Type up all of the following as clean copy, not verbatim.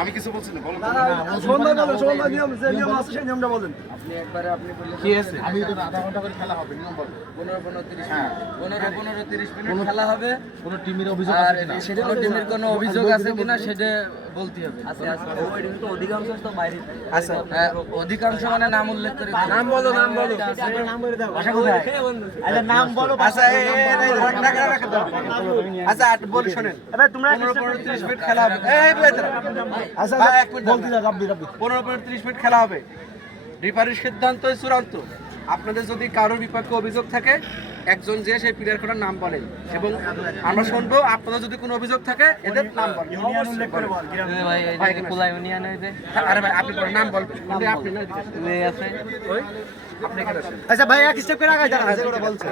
আমি কিছু বলছি না, বলেন। নিয়ম আছে, সেই নিয়মটা বলেন। আপনি একবারে আপনি বললেন কি আছে? আমি তো আধা ঘন্টা করে খেলা হবে, নিয়ম বলেন। 15-15-30 মিনিট 15-15-30 মিনিট খেলা হবে। কোন টিমের অভিযোগ আছে কিনা? সেটা কোন টিমের কোনো অভিযোগ আছে কিনা সেটা বলতে হবে। আছে আছে, ওই তো অধিকাংশ তো বাইরে। আচ্ছা, অধিকাংশ মানে নাম উল্লেখ করে নাম বলো, নাম বলো। আপনার নাম বলে দাও। আশা কোথায়? আচ্ছা নাম বলো। আচ্ছা এই টাকা রাখো দাও। আচ্ছা বল শুনেন। এবার তোমরা 15-30 মিনিট খেলা হবে। এই বলে আচ্ছা এক মিনিট বলতে দাও। রাব্বি 15-30 মিনিট খেলা হবে। রেফারির সিদ্ধান্তই চূড়ান্ত। আপনাদের যদি কারোর বিপক্ষে অভিযোগ থাকে, একজন যে সেই প্লেয়ারটার নাম বলেন এবং আমরা শুনবো। আপনাদের যদি কোনো অভিযোগ থাকে এদের নাম বলেন। ইউনিয়ন উল্লেখ করে বল। ভাই এই যে কোলা ইউনিয়ন হইবে। আরে ভাই আপনি বলেন, নাম বলবেন। আপনি না লে আছে ওই আপনি কেন আছেন? আচ্ছা ভাই এক স্টেপ করে আগাই দাঁড়ান, আছে করে বলছে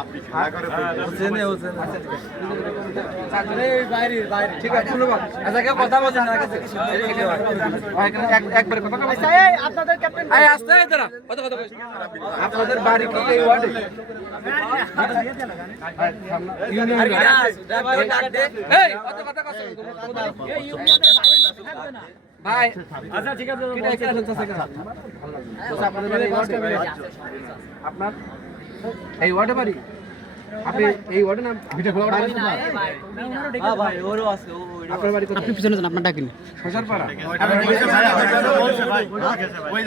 আপনি খেলা করে হোসেনে হোসেন। আচ্ছা এই বাইরে বাইরে ঠিক আছে, ধন্যবাদ। আচ্ছা কেউ কথা বলেন না, কাছে একবারে কথা বলেন। আচ্ছা এই আপনাদের ক্যাপ্টেন এই আসতে এদারা কথা কথা কইছি। আপনাদের বাড়ি কি এই ওয়ার্ডে? ইউনিয়ন ডাক দে। এই কথা কথা কথা এই ইউনিয়নের থাকবে না ভাই। আচ্ছা ঠিক আছে, কি ডাইকে আছেন চাচা কা? আচ্ছা আপনাদের বাড়ি ওয়ার্ডে? আপনার এই ওয়ার্ডে বাড়ি? আপনি এই ওয়ার্ডে নাম ভিটা খোলা বাড়ি না? হ্যাঁ ভাই ওরও আছে। আপনার বাড়ি কোথায়? আপনি পিছনে যান, আপনার ডাকিনি শশারপাড়া। ওই